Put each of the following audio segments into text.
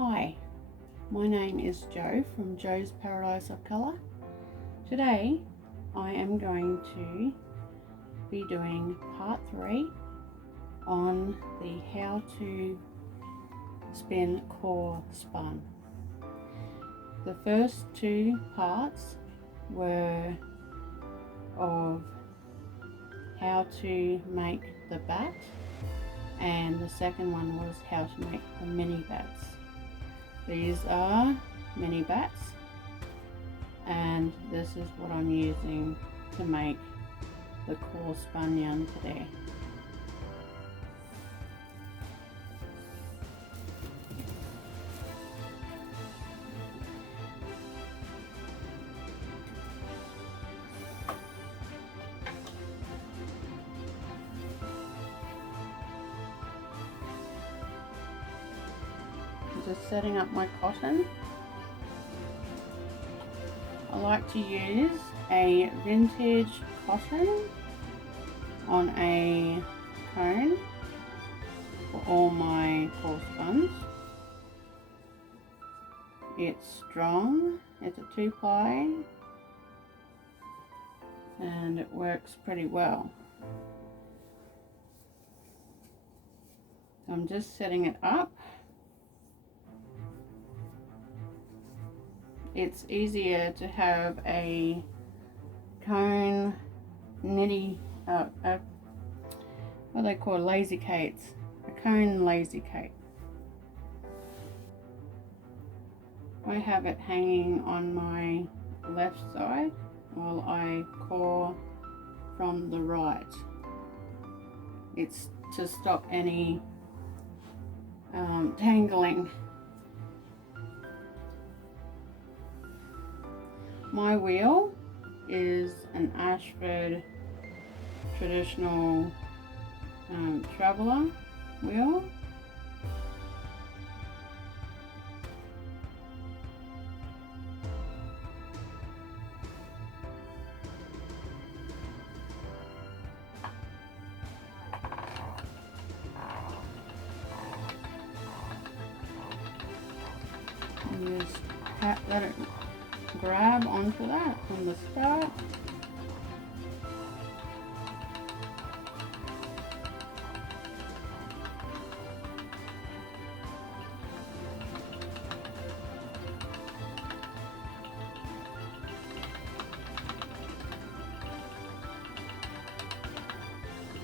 Hi, my name is Jo from Jo's Paradise of Colour. Today I am going to be doing part 3 on the how to spin core spun. The first 2 parts were of how to make the batt, and the second one was how to make the mini batts. These are mini batts, and this is what I'm using to make the core spun yarn today. Just setting up my cotton. I like to use a vintage cotton on a cone for all my core spuns. It's strong, it's a 2-ply, and it works pretty well. So I'm just setting it up. It's easier to have a cone what they call lazy cates, a cone lazy cate. I have it hanging on my left side while I core from the right. It's to stop any tangling. My wheel is an Ashford traditional traveller wheel. And just let it grab onto that from the start.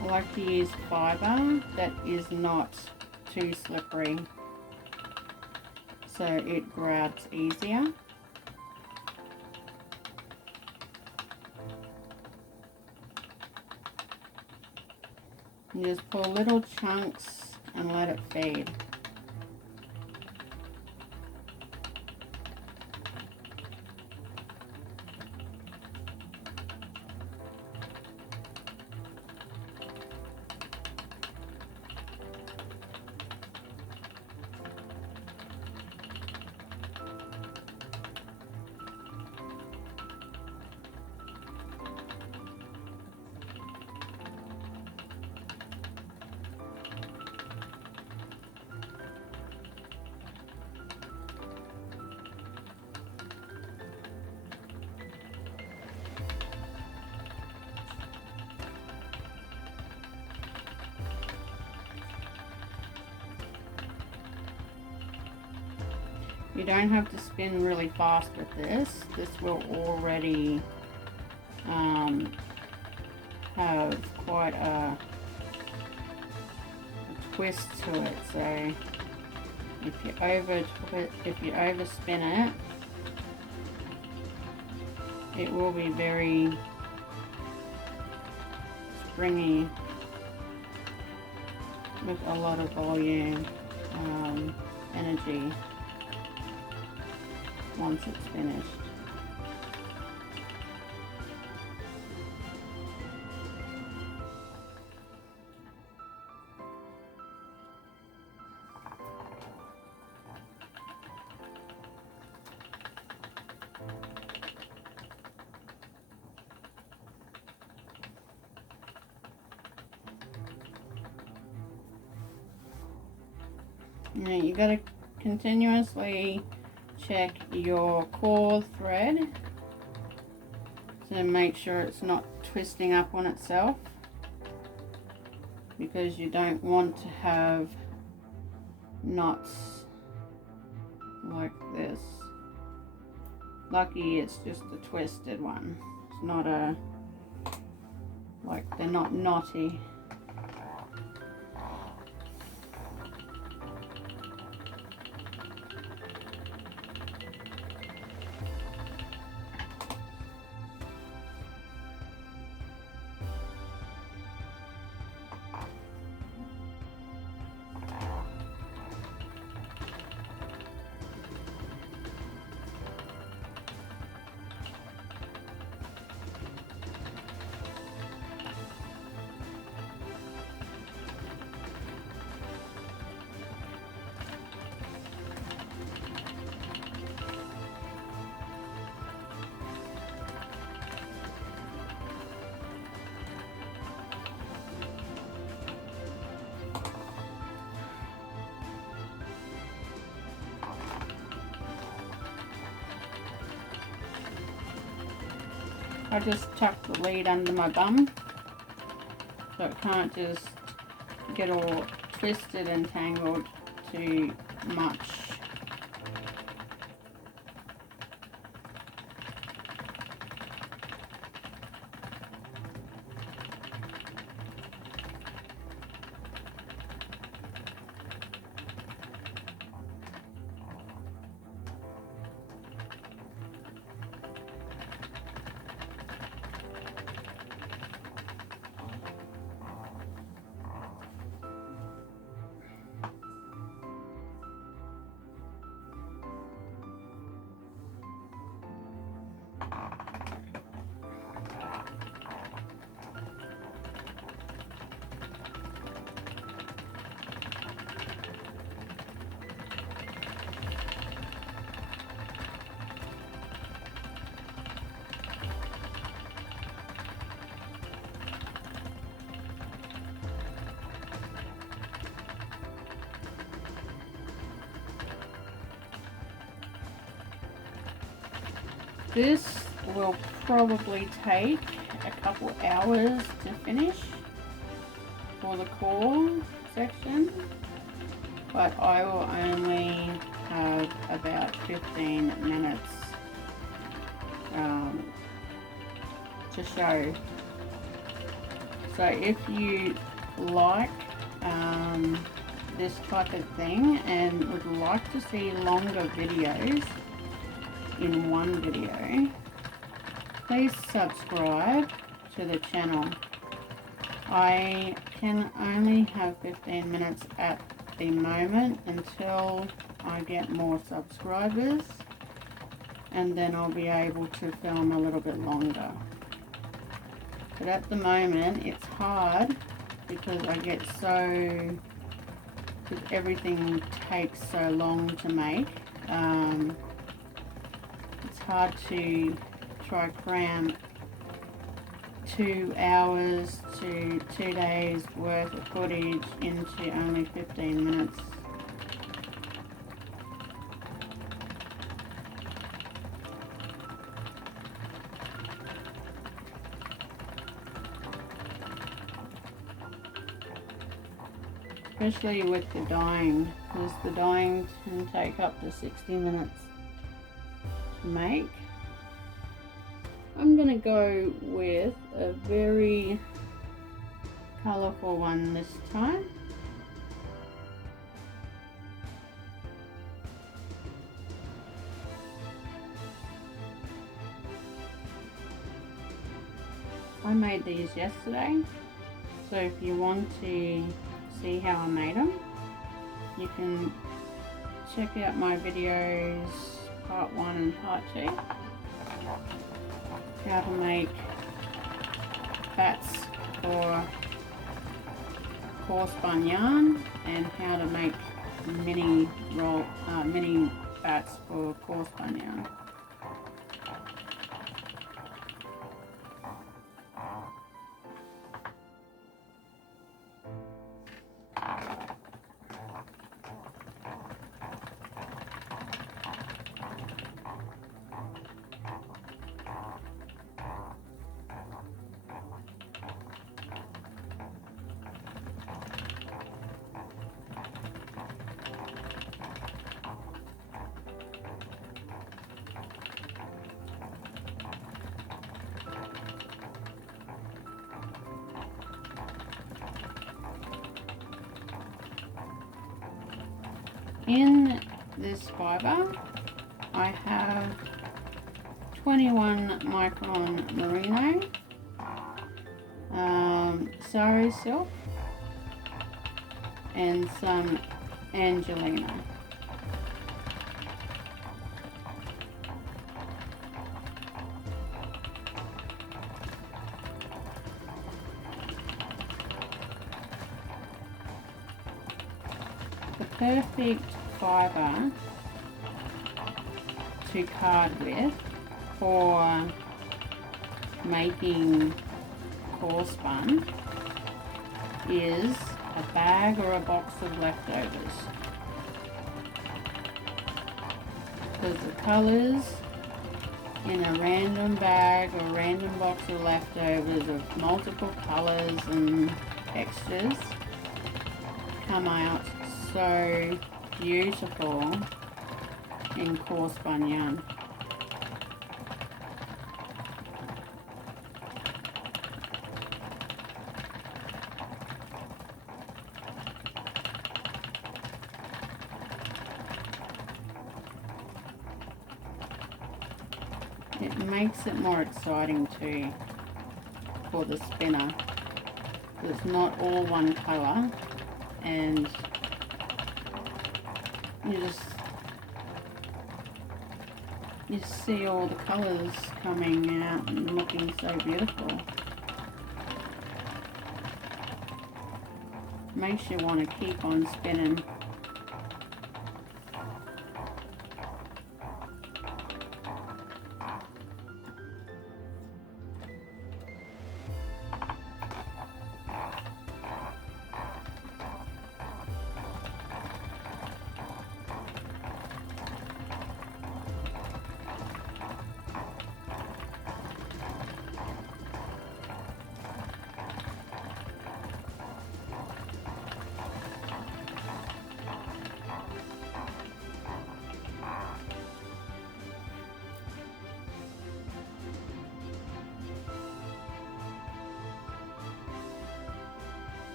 I like to use fibre that is not too slippery, so it grabs easier. And just pull little chunks and let it feed. You don't have to spin really fast with this. This will already have quite a twist to it. So if you overspin it, it will be very springy with a lot of volume, energy once it's finished. Now you got to continuously check your core thread to make sure it's not twisting up on itself, because you don't want to have knots like this. Lucky it's just a twisted one. It's not a, like, they're not knotty. I just tuck the lead under my bum so it can't just get all twisted and tangled too much. This will probably take a couple hours to finish for the core section, but I will only have about 15 minutes to show. So if you like this type of thing and would like to see longer videos in one video, please subscribe to the channel. I can only have 15 minutes at the moment until I get more subscribers, and then I'll be able to film a little bit longer. But at the moment it's hard because I get so, because everything takes so long to make. It's hard to try cram 2 hours to 2 days worth of footage into only 15 minutes. Especially with the dyeing, because the dyeing can take up to 60 minutes to make. I'm gonna go with a very colourful one this time. I made these yesterday, so if you want to see how I made them, you can check out my videos part 1 and part 2. How to make batts for core spun yarn, and how to make mini batts for core spun yarn. in this fibre I have 21 micron merino, sari silk, and some Angelina. The perfect fibre to card with for making core spun is a bag or a box of leftovers, because the colours in a random bag or random box of leftovers of multiple colours and textures come out so beautiful in core spun yarn. It makes it more exciting too for the spinner. It's not all one colour, and you just see all the colours coming out and looking so beautiful. Makes you want to keep on spinning.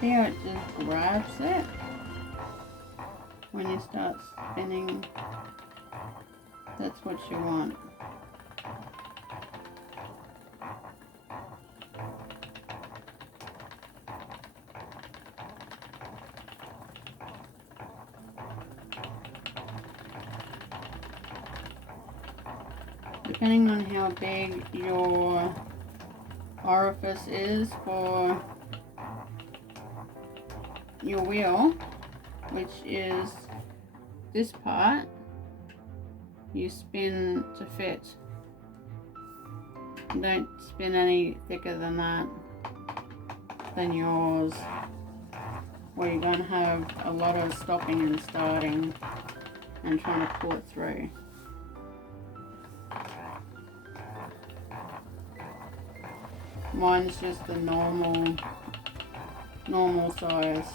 There, it just grabs it when you start spinning. That's what you want. Depending on how big your orifice is for your wheel, which is this part, you spin to fit. Don't spin any thicker than that, than yours, or you're going to have a lot of stopping and starting and trying to pull it through. Mine's just the normal size.